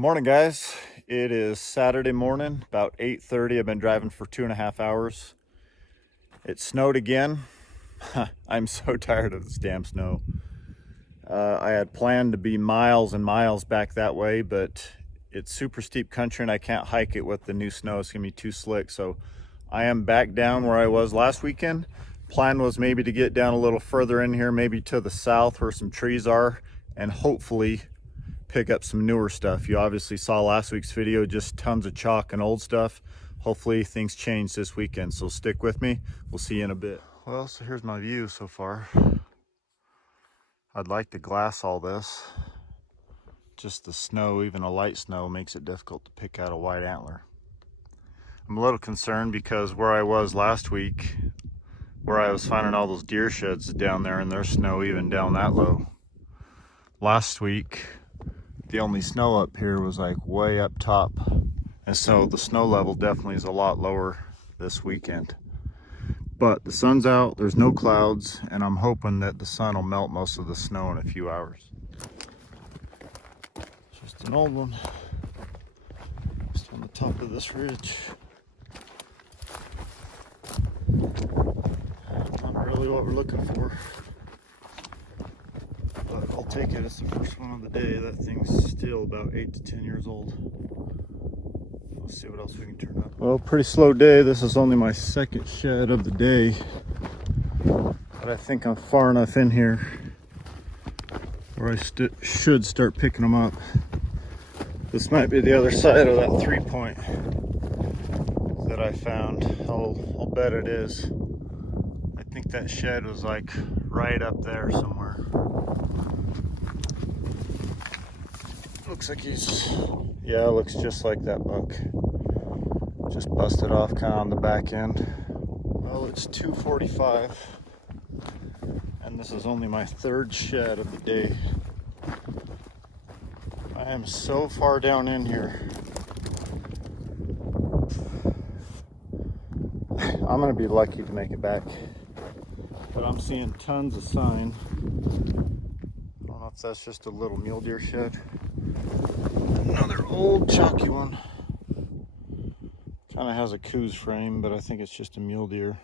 Good morning, guys. It is Saturday morning, about 8:30. I've been driving for 2.5 hours. It snowed again. I'm so tired of this damn snow. I had planned to be miles and miles back that way, but it's super steep country and I can't hike it with the new snow. It's gonna be too slick. So I am back down where I was last weekend. Plan was maybe to get down a little further in here, maybe to the south where some trees are, and hopefully pick up some newer stuff. You obviously saw last week's video, just tons of chalk and old stuff. Hopefully things change this weekend, so stick with me. We'll see you in a bit. Well, so here's my view so far. I'd like to glass all this. Just the snow, even a light snow, makes it difficult to pick out a white antler. I'm a little concerned because where I was last week, where I was finding all those deer sheds down there, and there's snow even down that low. Last week, the only snow up here was like way up top. And so the snow level definitely is a lot lower this weekend. But the sun's out, there's no clouds, and I'm hoping that the sun will melt most of the snow in a few hours. Just an old one. Just on the top of this ridge. Not really what we're looking for. But I'll take it. It's the first one of the day. That thing's still about 8 to 10 years old. Let's see what else we can turn up. Well, pretty slow day. This is only my second shed of the day. But I think I'm far enough in here where I should start picking them up. This might be the other side of that 3-point that I found. I'll bet it is. I think that shed was like right up there somewhere. Looks like yeah, looks just like that buck. Just busted off kind of on the back end. Well, it's 2:45, and this is only my third shed of the day. I am so far down in here. I'm gonna be lucky to make it back, but I'm seeing tons of sign. I don't know if that's just a little mule deer shed. Another old chalky one. Kind of has a coos frame, but I think it's just a mule deer.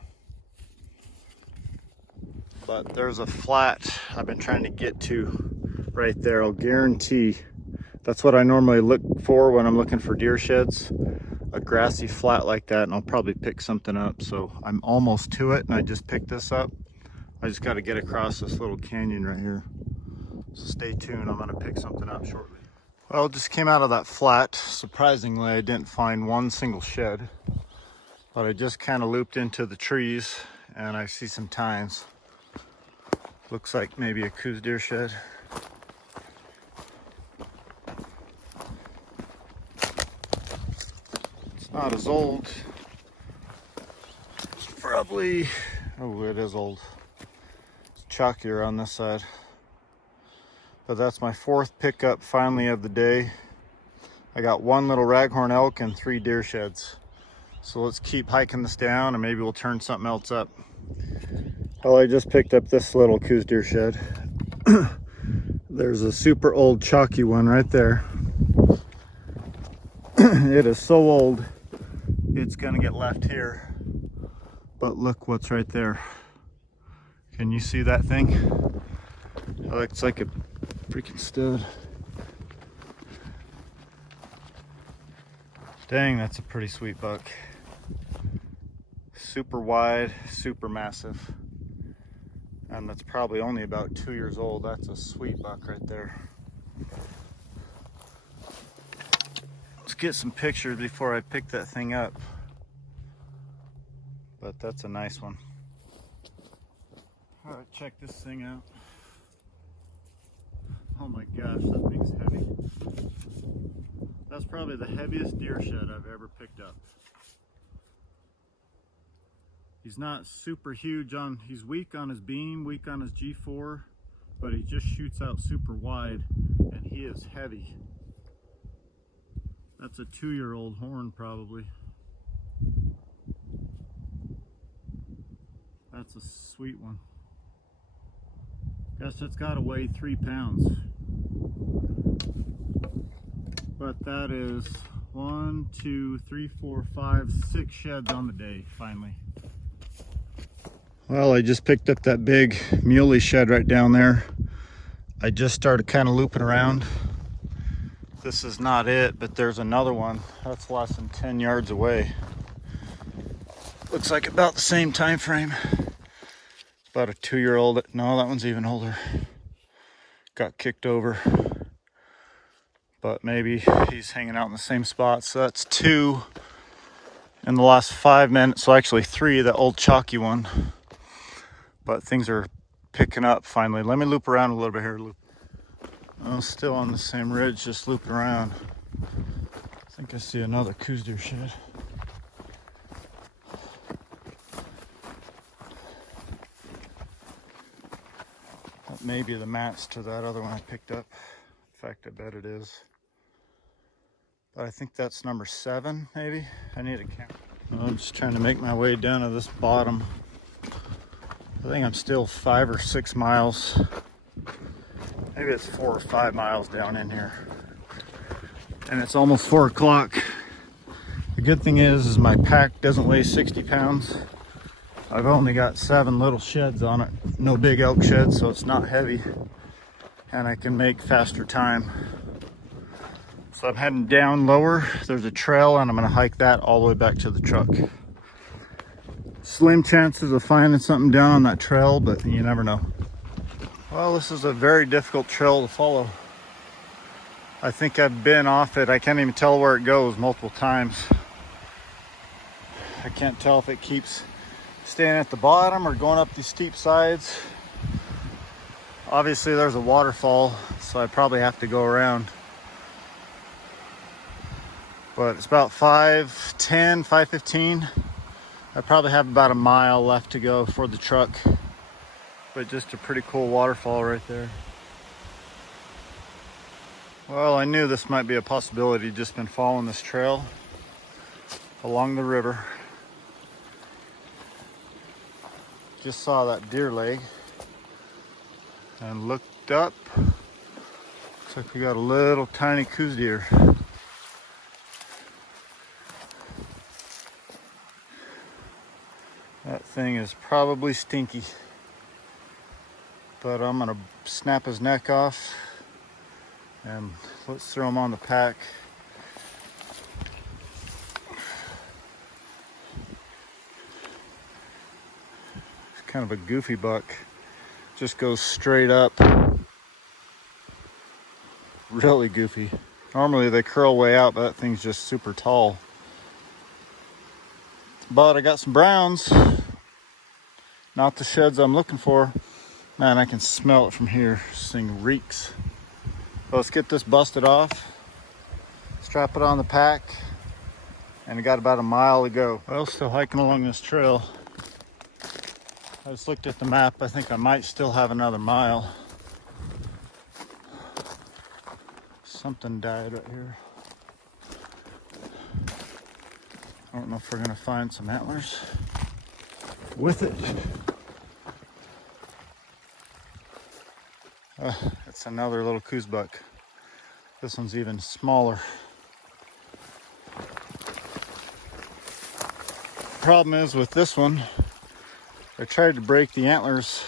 But there's a flat I've been trying to get to right there. I'll guarantee that's what I normally look for when I'm looking for deer sheds. A grassy flat like that, and I'll probably pick something up. So I'm almost to it, and I just picked this up. I just got to get across this little canyon right here. So stay tuned, I'm going to pick something up shortly. Well, just came out of that flat. Surprisingly, I didn't find one single shed, but I just kind of looped into the trees and I see some tines. Looks like maybe a coos deer shed. It's not as old. It's probably, oh, it is old. It's chalkier on this side. But that's my fourth pickup finally of the day. I got one little raghorn elk and 3 deer sheds. So let's keep hiking this down and maybe we'll turn something else up. Well, I just picked up this little coos deer shed. There's a super old chalky one right there. It is so old, it's gonna get left here. But look what's right there. Can you see that thing? It looks like a freaking stud. Dang, that's a pretty sweet buck. Super wide, super massive. And that's probably only about 2 years old. That's a sweet buck right there. Let's get some pictures before I pick that thing up. But that's a nice one. All right, check this thing out. Oh my gosh, that thing's heavy. That's probably the heaviest deer shed I've ever picked up. He's not super huge he's weak on his beam, weak on his G4, but he just shoots out super wide, and he is heavy. That's a 2-year-old horn probably. That's a sweet one. Guess it's gotta weigh 3 pounds. But that is 1, 2, 3, 4, 5, 6 sheds on the day, finally. Well, I just picked up that big muley shed right down there. I just started kind of looping around. This is not it, but there's another one that's less than 10 yards away. Looks like about the same time frame. About a 2-year-old. No, that one's even older. Got kicked over, but maybe he's hanging out in the same spot. So that's 2 in the last 5 minutes. So actually 3, that old chalky one. But things are picking up finally. Let me loop around a little bit here. I'm still on the same ridge, just looping around. I think I see another coos deer shed. That may be the match to that other one I picked up. In fact, I bet it is. But I think that's number 7, maybe. I need a count. I'm just trying to make my way down to this bottom. I think I'm still 5 or 6 miles. Maybe it's 4 or 5 miles down in here. And it's almost 4 o'clock. The good thing is my pack doesn't weigh 60 pounds. I've only got 7 little sheds on it. No big elk sheds, so it's not heavy. And I can make faster time. So I'm heading down lower. There's a trail and I'm gonna hike that all the way back to the truck. Slim chances of finding something down on that trail, but you never know. Well, this is a very difficult trail to follow. I think I've been off it. I can't even tell where it goes multiple times. I can't tell if it keeps staying at the bottom or going up these steep sides. Obviously there's a waterfall, so I probably have to go around. But it's about 5:10, 5:15. I probably have about a mile left to go for the truck. But just a pretty cool waterfall right there. Well, I knew this might be a possibility. Just been following this trail along the river. Just saw that deer leg and looked up. Looks like we got a little tiny coos deer. That thing is probably stinky, but I'm gonna snap his neck off and let's throw him on the pack. It's kind of a goofy buck. Just goes straight up. Really goofy. Normally they curl way out, but that thing's just super tall. But I got some browns. Not the sheds I'm looking for. Man, I can smell it from here. This thing reeks. So let's get this busted off. Strap it on the pack. And I got about a mile to go. Well, still hiking along this trail. I just looked at the map. I think I might still have another mile. Something died right here. I don't know if we're gonna find some antlers with it. It's another little coos buck. This one's even smaller. Problem is with this one, I tried to break the antlers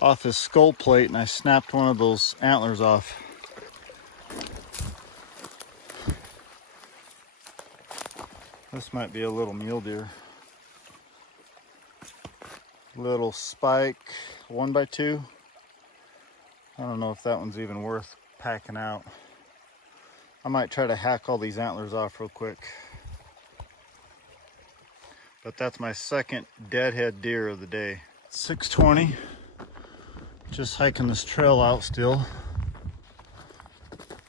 off his skull plate and I snapped one of those antlers off. This might be a little mule deer. Little spike, 1x2. I don't know if that one's even worth packing out. I might try to hack all these antlers off real quick. But that's my second deadhead deer of the day. 6:20. Just hiking this trail out still.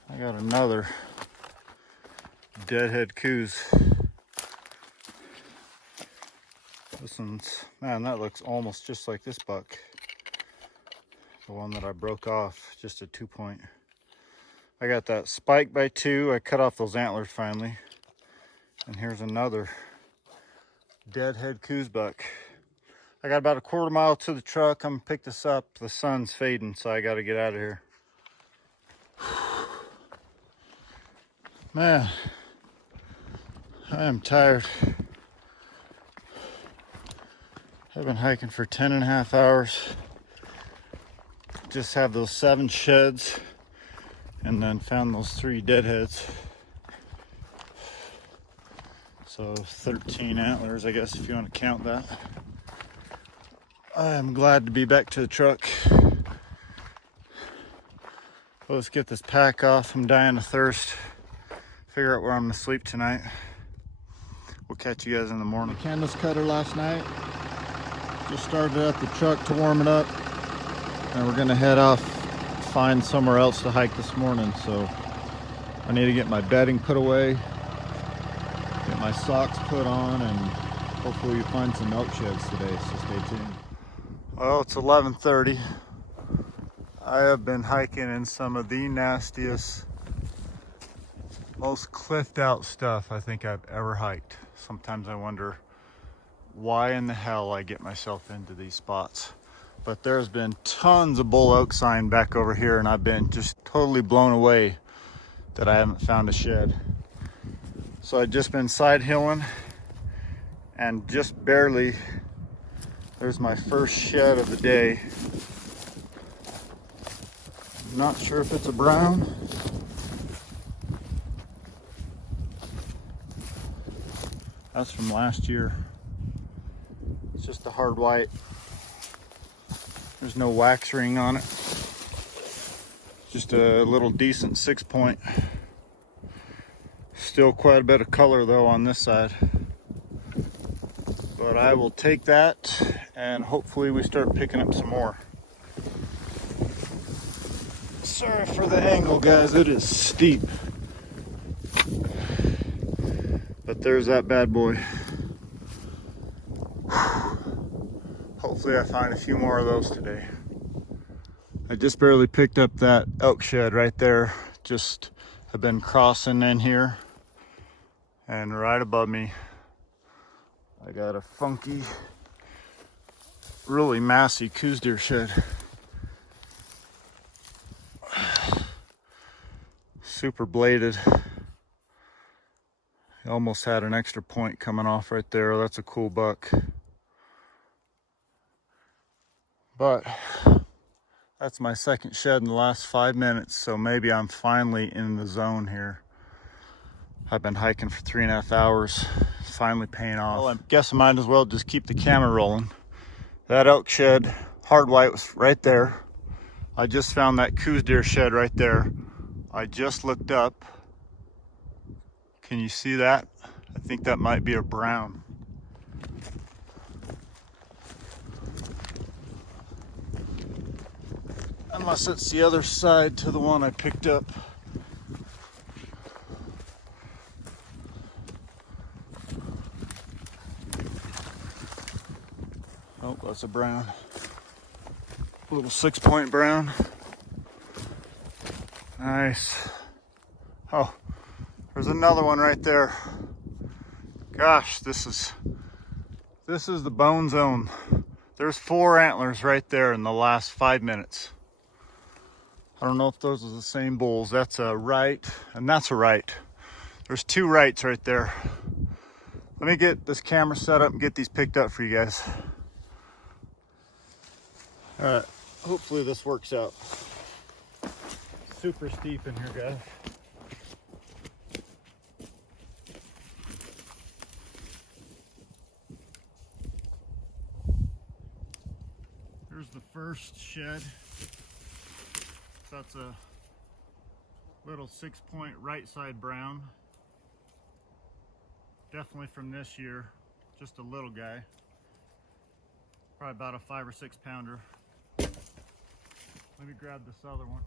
I got another deadhead coos. This one's, man, that looks almost just like this buck. The one that I broke off, just a 2-point. I got that spike by 2. I cut off those antlers finally. And here's another deadhead coos buck. I got about a quarter mile to the truck. I'm gonna pick this up. The sun's fading, so I gotta get out of here. Man, I am tired. I've been hiking for 10.5 hours. Just have those 7 sheds and then found those 3 deadheads. So 13 antlers, I guess, if you want to count that. I am glad to be back to the truck. Let's get this pack off. I'm dying of thirst. Figure out where I'm gonna sleep tonight. We'll catch you guys in the morning. The canvas cutter last night. Just started at the truck to warm it up. And we're gonna head off, find somewhere else to hike this morning. So I need to get my bedding put away, get my socks put on, and hopefully we find some elk sheds today, so stay tuned. Well, it's 11:30. I have been hiking in some of the nastiest, most cliffed out stuff I think I've ever hiked. Sometimes I wonder why in the hell I get myself into these spots. But there's been tons of bull elk sign back over here, and I've been just totally blown away that I haven't found a shed. So I've just been side hilling, and just barely, there's my first shed of the day. I'm not sure if it's a brown. That's from last year. It's just a hard white. There's no wax ring on it. Just a little decent 6-point. Still quite a bit of color though on this side. But I will take that, and hopefully we start picking up some more. Sorry for the angle, guys, it is steep. But there's that bad boy. Hopefully I find a few more of those today. I just barely picked up that elk shed right there. Just have been crossing in here. And right above me, I got a funky, really massy coos deer shed. Super bladed. Almost had an extra point coming off right there. That's a cool buck. But that's my second shed in the last 5 minutes, so maybe I'm finally in the zone here. I've been hiking for 3.5 hours. It's finally paying off. Well, I guess I might as well just keep the camera rolling. That elk shed, hard white, was right there. I just found that coos deer shed right there. I just looked up. Can you see that? I think that might be a brown. Unless it's the other side to the one I picked up. Oh, that's a brown. A little 6-point brown. Nice. Oh, there's another one right there. Gosh, this is the bone zone. There's 4 antlers right there in the last 5 minutes. I don't know if those are the same bulls. That's a right, and that's a right. There's 2 rights right there. Let me get this camera set up and get these picked up for you guys. All right, hopefully this works out. Super steep in here, guys. Here's the first shed. So that's a little 6-point right side brown. Definitely from this year, just a little guy. Probably about a 5 or 6 pounder. Let me grab this other one.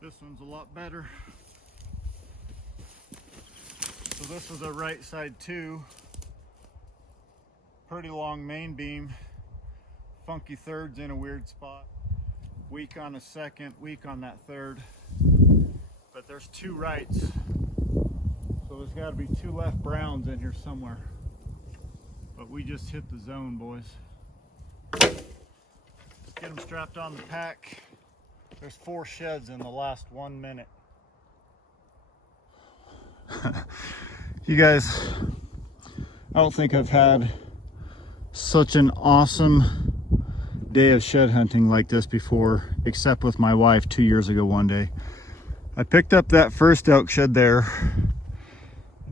This one's a lot better. So this is a right side 2. Pretty long main beam. Funky thirds in a weird spot. Weak on a second, weak on that third. but there's 2 rights. So there's got to be 2 left browns in here somewhere. But we just hit the zone, boys. Let's get them strapped on the pack. There's 4 sheds in the last 1 minute. You guys, I don't think I've had such an awesome day of shed hunting like this before, except with my wife 2 years ago one day. I picked up that first elk shed there.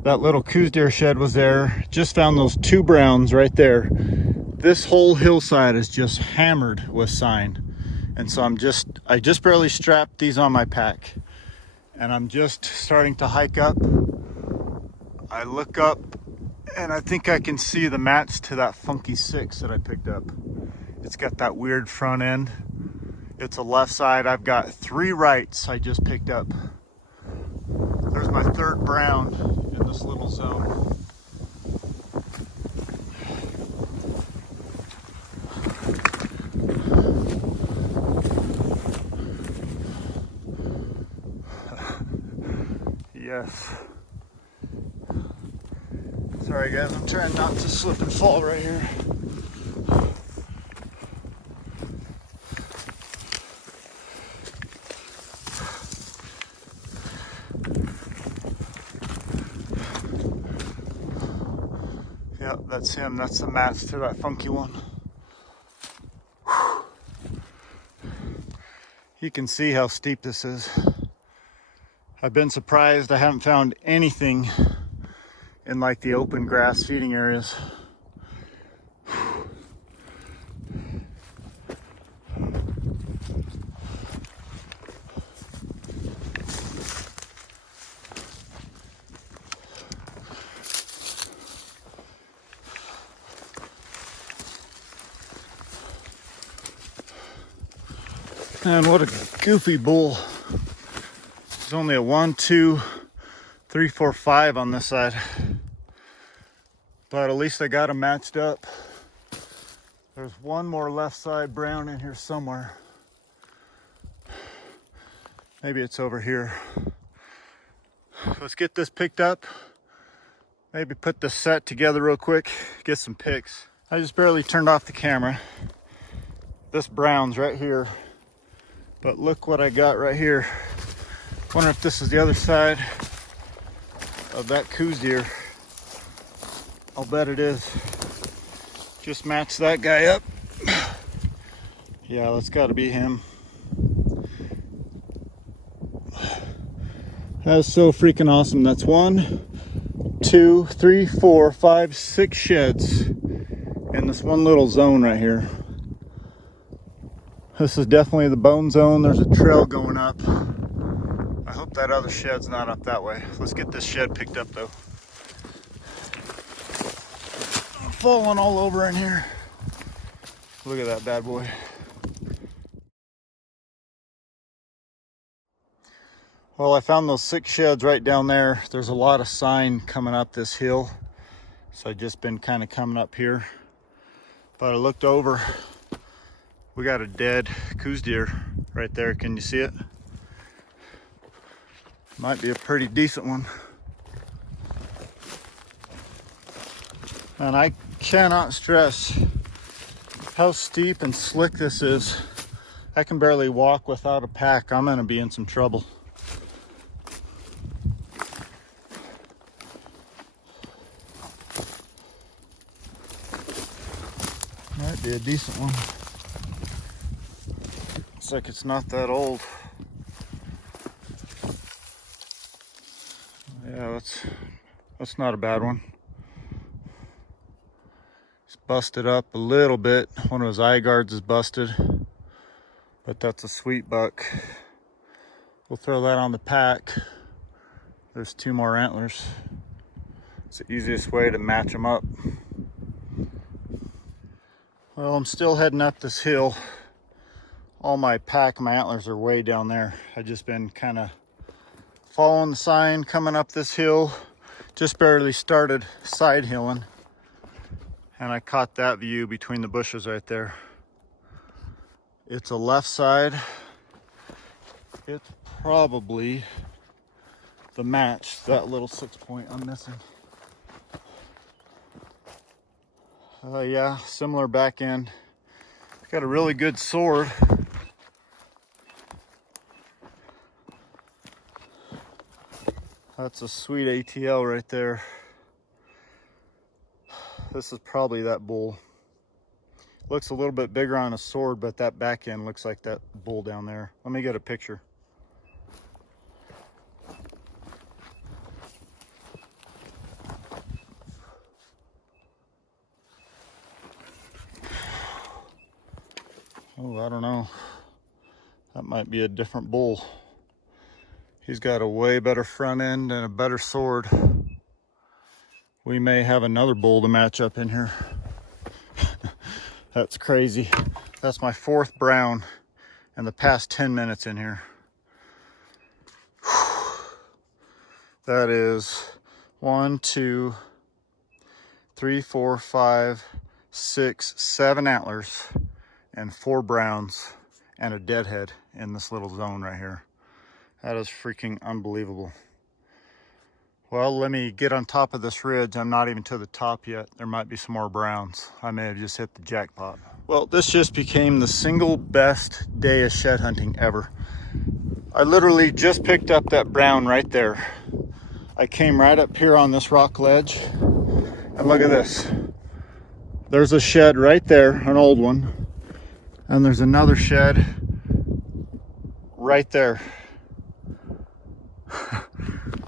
That little coos deer shed was there. Just found those 2 browns right there. This whole hillside is just hammered with sign. And so I just barely strapped these on my pack. And I'm just starting to hike up. I look up and I think I can see the match to that funky 6 that I picked up. It's got that weird front end. It's a left side. I've got 3 rights I just picked up. There's my 3rd brown in this little zone. Yes. Sorry guys, I'm trying not to slip and fall right here. Yep, that's him. That's the match to that funky one. Whew. You can see how steep this is. I've been surprised I haven't found anything in like the open grass feeding areas. Man, what a goofy bull. There's only a 1, 2, 3, 4, 5 on this side. But at least I got them matched up. There's 1 more left side brown in here somewhere. Maybe it's over here. Let's get this picked up. Maybe put the set together real quick, get some pics. I just barely turned off the camera. This brown's right here. But look what I got right here. Wonder if this is the other side of that coos deer. I'll bet it is. Just match that guy up. Yeah, that's gotta be him. That's so freaking awesome. That's 1, 2, 3, 4, 5, 6 sheds in this one little zone right here. This is definitely the bone zone. There's a trail going up. I hope that other shed's not up that way. Let's get this shed picked up though. I'm falling all over in here. Look at that bad boy. Well, I found those 6 sheds right down there. There's a lot of sign coming up this hill. So I've just been kind of coming up here. But I looked over. We got a dead coos deer right there. Can you see it? Might be a pretty decent one. And I cannot stress how steep and slick this is. I can barely walk without a pack. I'm gonna be in some trouble. Might be a decent one. Looks like it's not that old. Yeah, that's not a bad one. It's busted up a little bit. One of his eye guards is busted, but that's a sweet buck. We'll throw that on the pack. There's 2 more antlers. It's the easiest way to match them up. Well, I'm still heading up this hill. All my pack, my antlers are way down there. I've just been kind of following the sign, coming up this hill. Just barely started side hilling. And I caught that view between the bushes right there. It's a left side. It's probably the match that little 6-point I'm missing. Yeah, similar back end. Got a really good sword. That's a sweet ATL right there. This is probably that bull. Looks a little bit bigger on a sword, but that back end looks like that bull down there. Let me get a picture. Oh, I don't know. That might be a different bull. He's got a way better front end and a better sword. We may have another bull to match up in here. That's crazy. That's my 4th brown in the past 10 minutes in here. That is 1, 2, 3, 4, 5, 6, 7 antlers and 4 browns and a deadhead in this little zone right here. That is freaking unbelievable. Well, let me get on top of this ridge. I'm not even to the top yet. There might be some more browns. I may have just hit the jackpot. Well, this just became the single best day of shed hunting ever. I literally just picked up that brown right there. I came right up here on this rock ledge, and look at this. There's a shed right there, an old one, and there's another shed right there.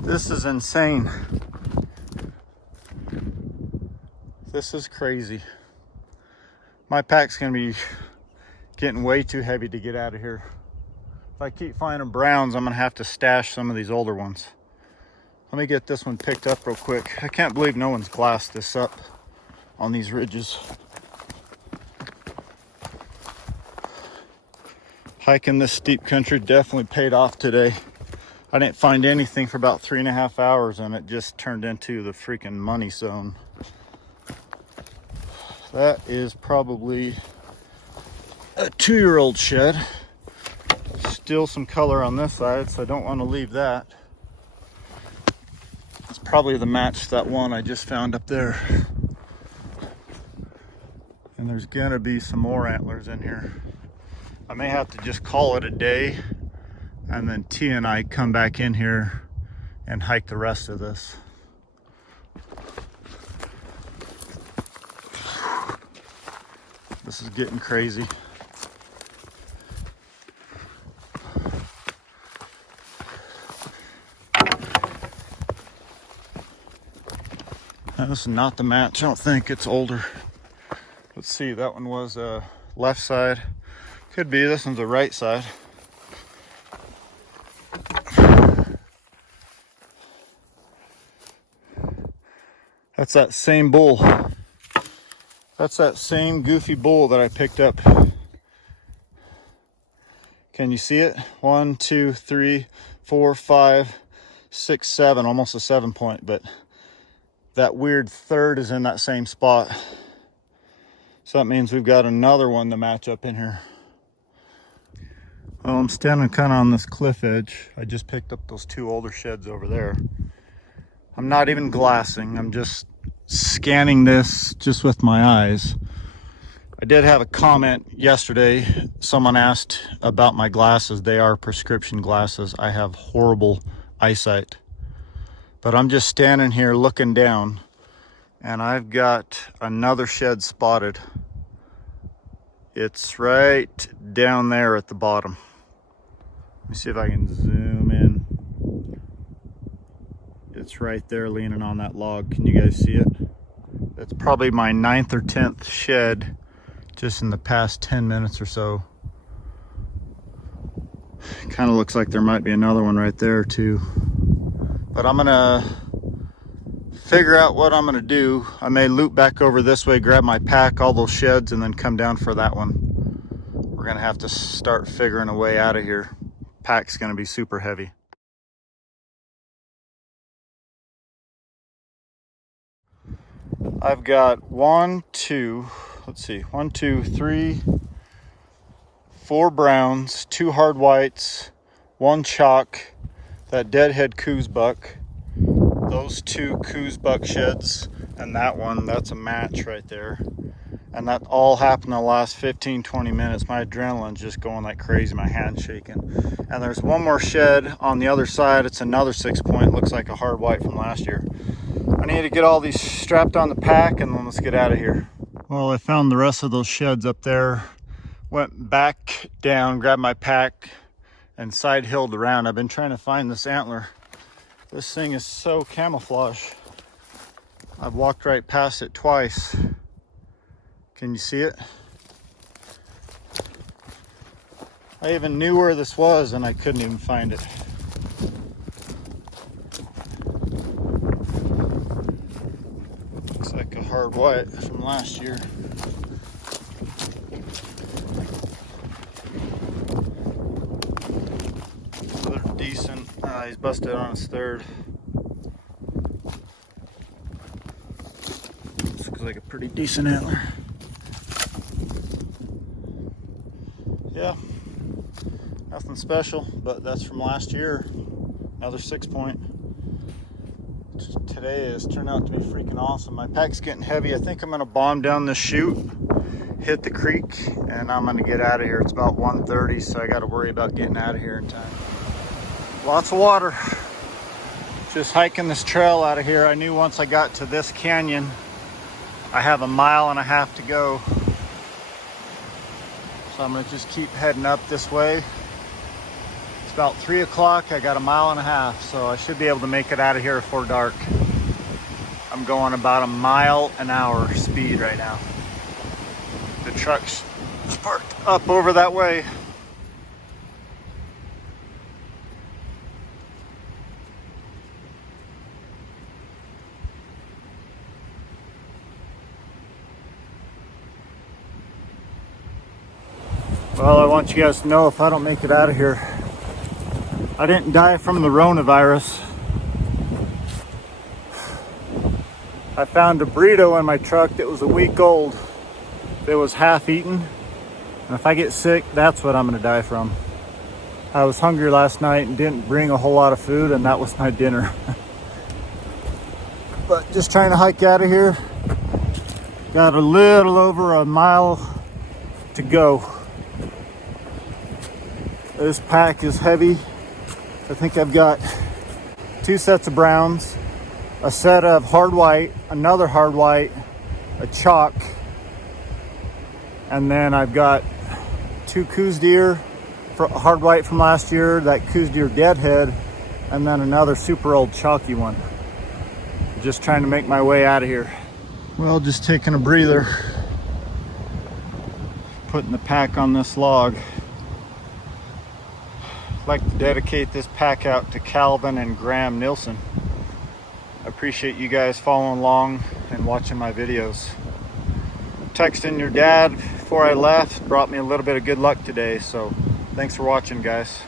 This is insane. This is crazy. My pack's gonna be getting way too heavy to get out of here. If I keep finding browns, I'm gonna have to stash some of these older ones. Let me get this one picked up real quick. I can't believe no one's glassed this up on these ridges. Hiking this steep country definitely paid off today. I didn't find anything for about 3.5 hours and it just turned into the freaking money zone. That is probably a 2-year-old shed. Still some color on this side, so I don't want to leave that. It's probably the match that one I just found up there. And there's gonna be some more antlers in here. I may have to just call it a day, and then T and I come back in here and hike the rest of this. This is getting crazy. Now, this is not the match. I don't think it's older. Let's see, that one was left side. Could be, this one's a right side. That's that same bull. That's that same goofy bull that I picked up. Can you see it? 1, 2, 3, 4, 5, 6, 7, almost a 7-point, but that weird third is in that same spot. So that means we've got another one to match up in here. Well, I'm standing kind of on this cliff edge. I just picked up those 2 older sheds over there. I'm not even glassing. I'm just scanning this just with my eyes. I did have a comment yesterday. Someone asked about my glasses. They are prescription glasses. I have horrible eyesight. But I'm just standing here looking down, and I've got another shed spotted. It's right down there at the bottom. Let me see if I can zoom in. It's right there leaning on that log. Can you guys see it? It's probably my 9th or 10th shed just in the past 10 minutes or so. Kind of looks like there might be another one right there too. But I'm gonna figure out what I'm gonna do. I may loop back over this way, grab my pack, all those sheds, and then come down for that one. We're gonna have to start figuring a way out of here. Pack's gonna be super heavy. I've got 1, 2, let's see, 1, 2, 3, 4 browns, 2 hard whites, 1 chalk. that Deadhead coos buck, those two coos buck sheds, and that one, that's a match right there. And that all happened in the last 15-20 minutes. My adrenaline's just going like crazy, my hand's shaking. And there's one more shed on the other side. It's another 6-point, looks like a hard white from last year. I need to get all these strapped on the pack and then let's get out of here. Well, I found the rest of those sheds up there. Went back down, grabbed my pack, and side hilled around. I've been trying to find this antler. This thing is so camouflage. I've walked right past it twice. Can you see it? I even knew where this was and I couldn't even find it. Looks like a hard white from last year. They're decent. He's busted on his third. This looks like a pretty decent antler. Yeah, nothing special, but that's from last year. Another 6-point. Today has turned out to be freaking awesome. My pack's getting heavy. I think I'm gonna bomb down this chute, hit the creek, and I'm gonna get out of here. It's about 1:30, so I gotta worry about getting out of here in time. Lots of water. Just hiking this trail out of here. I knew once I got to this canyon, I have 1.5 miles to go. So I'm gonna just keep heading up this way. It's about 3 o'clock. I got 1.5 miles, so I should be able to make it out of here before dark. I'm going about 1 mile an hour speed right now. The truck's parked up over that way. Well, I want you guys to know if I don't make it out of here, I didn't die from the coronavirus. I found a burrito in my truck that was a week old. It was half eaten. And if I get sick, that's what I'm gonna die from. I was hungry last night and didn't bring a whole lot of food, and that was my dinner. But just trying to hike out of here. Got a little over 1 mile to go. This pack is heavy. I think I've got 2 sets of browns, a set of hard white, another hard white, a chalk, and then I've got 2 coos deer, hard white from last year, that coos deer deadhead, and then another super old chalky one. Just trying to make my way out of here. Well, just taking a breather, putting the pack on this log. I'd like to dedicate this pack out to Calvin and Graham Nilsson. I appreciate you guys following along and watching my videos. Texting your dad before I left brought me a little bit of good luck today, so thanks for watching, guys.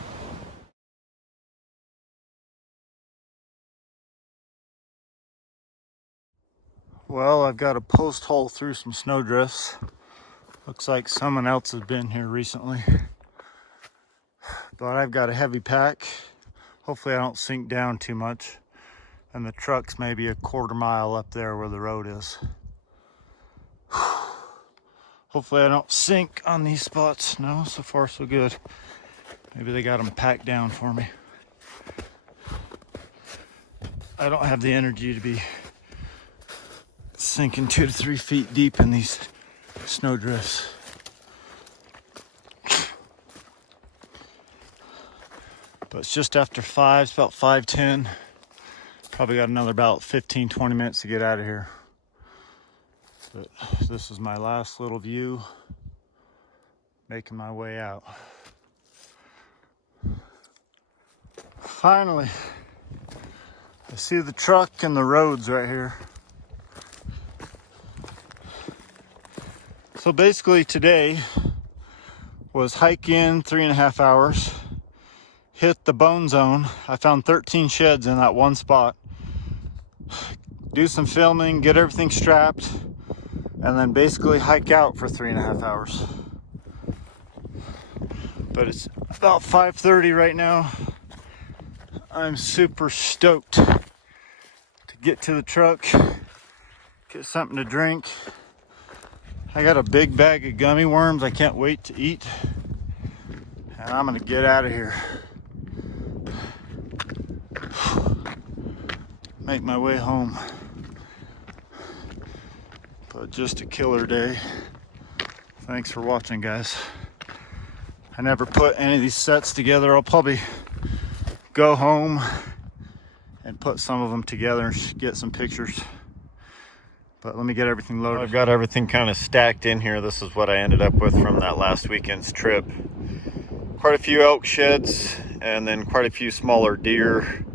Well, I've got a post hole through some snowdrifts. Looks like someone else has been here recently. But I've got a heavy pack. Hopefully I don't sink down too much. And the truck's maybe a 1/4 mile up there where the road is. Hopefully I don't sink on these spots. No, so far so good. Maybe they got them packed down for me. I don't have the energy to be sinking 2 to 3 feet deep in these snow drifts. But it's just after 5, it's about 5:10. Probably got another about 15-20 minutes to get out of here. But this is my last little view, making my way out. Finally, I see the truck and the roads right here. So basically today was hike in 3.5 hours, hit the bone zone. I found 13 sheds in that one spot. Do some filming, get everything strapped, and then basically hike out for 3.5 hours. But it's about 5:30 right now. I'm super stoked to get to the truck, get something to drink. I got a big bag of gummy worms I can't wait to eat. And I'm gonna get out of here. Make my way home. But just a killer day. Thanks for watching, guys. I never put any of these sets together. I'll probably go home and put some of them together and get some pictures. But let me get everything loaded. I've got everything kind of stacked in here. This is what I ended up with from that last weekend's trip. Quite a few elk sheds, and then quite a few smaller deer,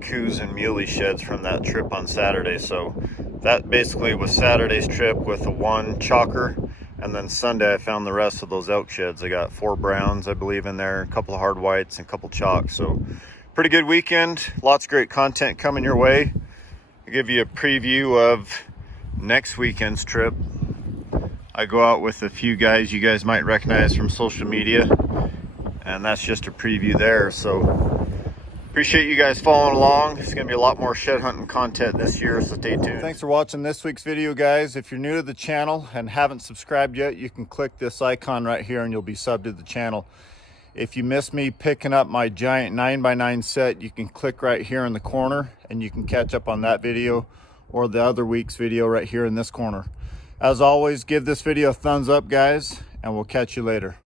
coos and muley sheds from that trip on Saturday. So that basically was Saturday's trip with a one chalker, and then Sunday I found the rest of those elk sheds. I got 4 browns, I believe, in there, a couple of hard whites, and a couple chalks. So pretty good weekend. Lots of great content coming your way. I'll give you a preview of next weekend's trip. I go out with a few guys you guys might recognize from social media, and that's just a preview there. So appreciate you guys following along. There's gonna be a lot more shed hunting content this year, so stay tuned. Thanks for watching this week's video, guys. If you're new to the channel and haven't subscribed yet, you can click this icon right here and you'll be subbed to the channel. If you missed me picking up my giant 9x9 set, you can click right here in the corner and you can catch up on that video or the other week's video right here in this corner. As always, give this video a thumbs up, guys, and we'll catch you later.